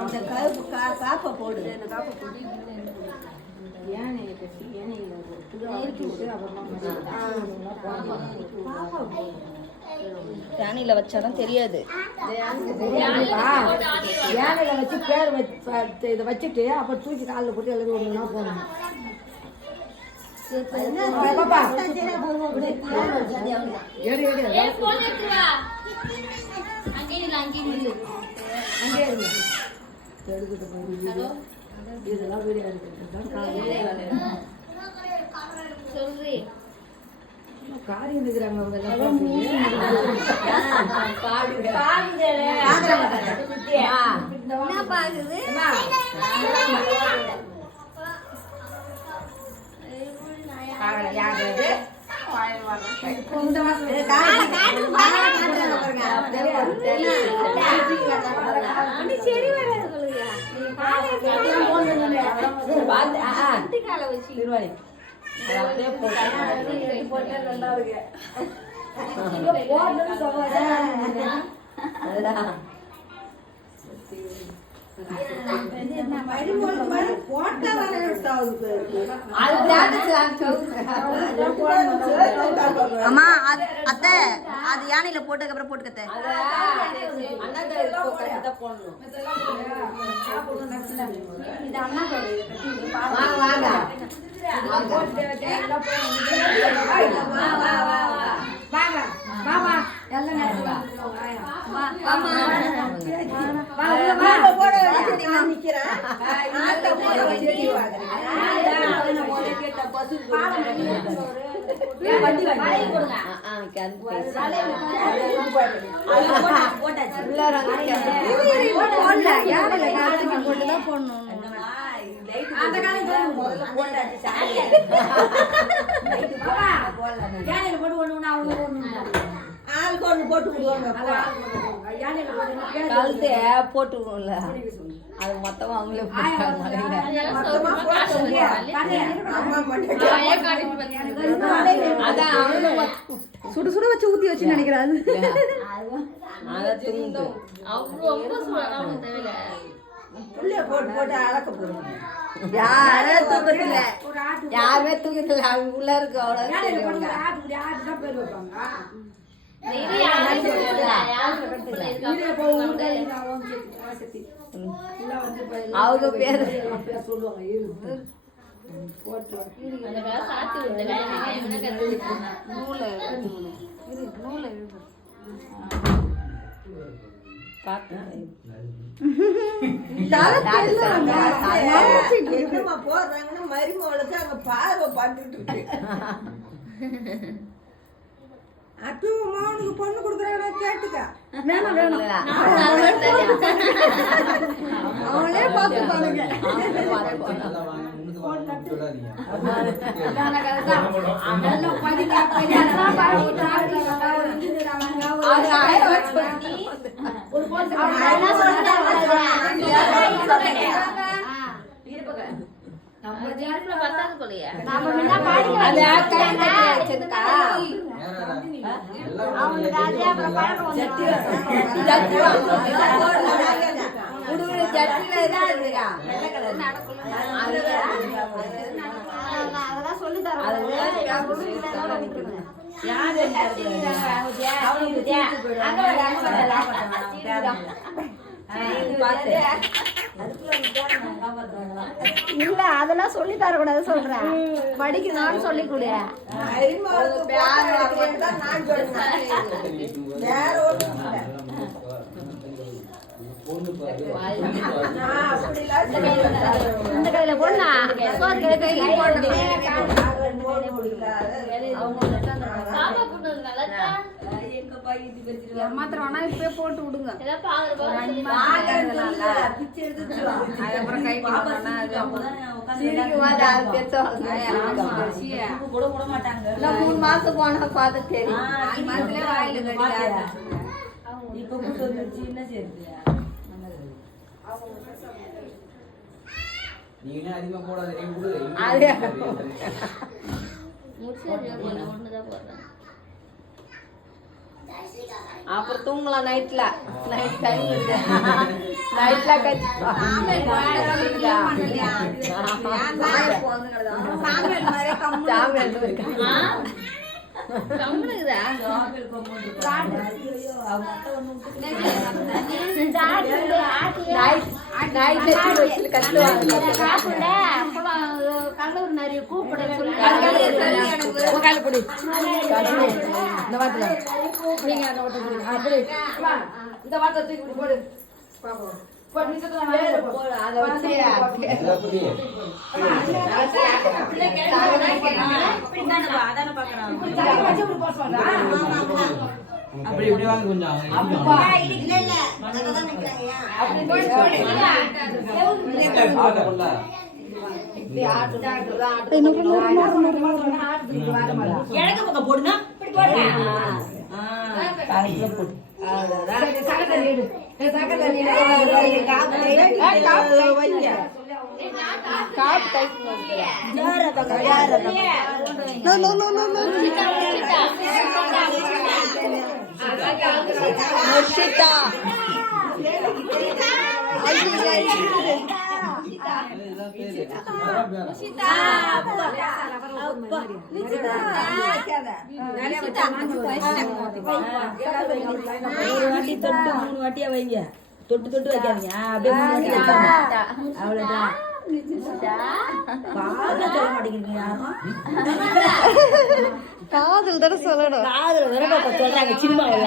அந்த கருப்பு காப்பை போடு. அந்த காப்பை போட்டு யானையை கட்டி யானையில் யானையில வச்சாலும் தெரியாது. யானையில வச்சு பேர் இதை வச்சுட்டு அப்புறம் தூக்கி காலில் போட்டு எழுதி ஒண்ணுன்னா போகணும். இதெல்லாம் வீடியோ காரியம் இருக்கிறாங்க அவங்க அம்மா அத்தை அது யானையில போட்டதுக்கு அப்புறம் போட்டுக்கத்த போட்டுக்கோல அது மொத்தமா அவங்களே சுடு சுட வச்சு ஊத்தி வச்சு நினைக்கிறாரு. யாருமே தூக்கத்துல அவங்க உள்ள இருக்கு அவ்வளவு. அவங்க பேரு போடுறாங்கன்னு மருமகளுக்கு அங்க பார்வை பார்த்துட்டு இருக்கு. அப்பவும் மகனுக்கு பொண்ணு கொடுக்குறாங்க கேட்டுக்க. அவங்களே பார்த்துப்பானுங்க. இல்ல அதெல்லாம் சொல்லி தரக்கூடாது சொல்றேன். படிக்கணும்னு சொல்லி கொடு. இந்த கையில பொண்ணா ஏமாத்திரம்னா இப்பயே போட்டு விடுங்க. அதுக்கப்புறம் கை இல்ல 3 மாசம் போனா பார்த்து தெரியும். 4 மாசத்துல வாயில கடிக்காது. இப்ப சின்ன சேர்த்து நீங்க அதிகமா போடாத நீ குடு. முடிச்சு ஒண்ணுதான் போடுறேன். அப்புறம் தூங்கலாம் நைட் டைம் இருக்கு நைட்ல கல்லூர் நிறைய கூப்பிட சொல்லி இந்த வார்த்தை நீங்க அந்த ஓட்ட போடுங்க அப்படி இந்த வார்த்தை தூக்கி போடு போடு நீ சொல்ல வேற போடு அத வச்சு அதான பாக்குறான் அப்படி இப்படி வாங்க கொஞ்சம் இல்ல இல்ல அதான் நிக்கிறாங்க அப்படி போடு எனக்கு பக்கம் போடுனா இப்படி போடு காலையில போடு ஒரு வாட்டி தொட்டு 3 வாட்டியா வைங்க தொட்டு தொட்டு வைக்காதீங்க அப்படியே 3 வாட்டி அவ்வளவுதான் சொல்ல மாட்டேங்கிறீங்க காதல் தானே சொல்லணும் காதுல வர சொல்றாங்க சினிமாவில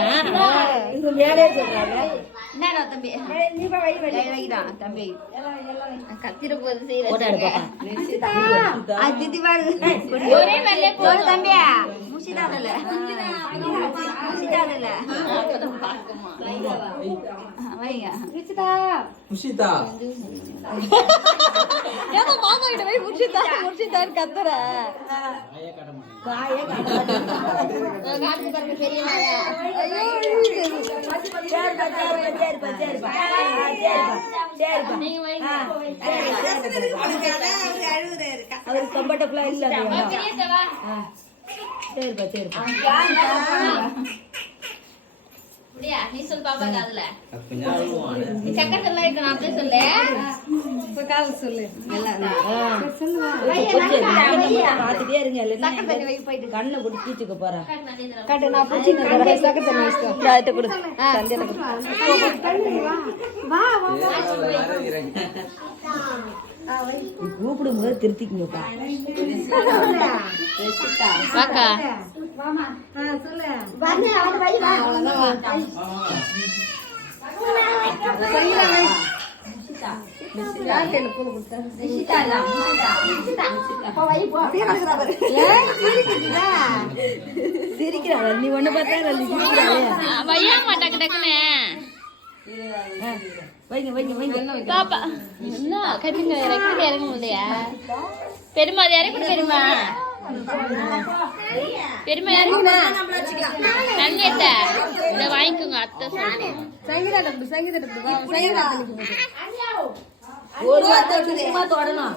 இங்க மேலே சொல்றாங்க என்ன தம்பி நீ வைக்கிறான் தம்பி கத்திர போது செய்யற ஒரே மேலே போடு தம்பியா முசிதாதல வைங்க முஷிதா ஏதோ மாமா கிட்ட போய் முர்ஷிதான் கத்துற காயே காட்டு பாருங்க பெரிய நாயா நீங்க வைங்க அவர் கம்ஃபர்டபிளா இல்ல பெரியதவா சரிப்பா சரிப்பா அப்படியா நீ சொல் பாப்பா காதுல கொஞ்சம் அழுவானே நீ சக்கரத்துல இருக்க நான் அப்படியே சொல்லு இப்ப காதுல சொல்லு பாத்துட்டே இருங்க சக்கர தண்ணி வை போயிட்டு கண்ணை போட்டு தூச்சுக்க போறேன் காட்டு நான் புடிச்சு நான் சக்கர தண்ணி வச்சுக்கோ டாய்ட்ட கொடு சந்தியா கூப்பிடும் போது திருத்திக்குங்கப்பா வாக்கா சிரிக்கிறாள் நீ ஒண்ணு பார்த்தா வையா மாட்டாக்கு டக்குன்னு வைங்க வைங்க வைங்க பாப்பா என்ன கட்டிங்க ரெக்கடி இறங்க முடியா பெருமா அது இறக்கி பெருமா பெருமா இறக்கி தண்ணி எத்த இதை வாங்கிக்கோங்க அத்தை ஒரு வார்த்தை சும்மா தொடணும்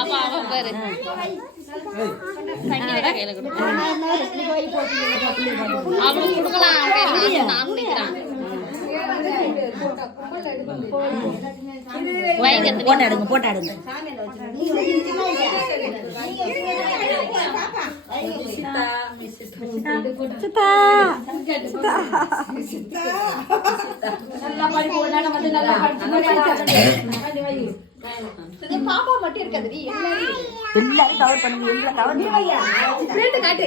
அப்ப அவன் பாரு தண்ணி கையில கொடுக்க அவனுக்கு கொடுக்கலாம் அவங்க நான் குடிக்கிறான் போட்டாடுங்க போட்டாடுங்க பாப்பா மட்டும் இருக்காது எல்லாரும் கவர் பண்ணுங்க எங்களை கவர் காட்டு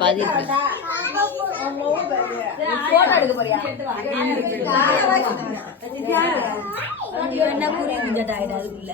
பாதி என்ன புரியுது அதுக்குள்ள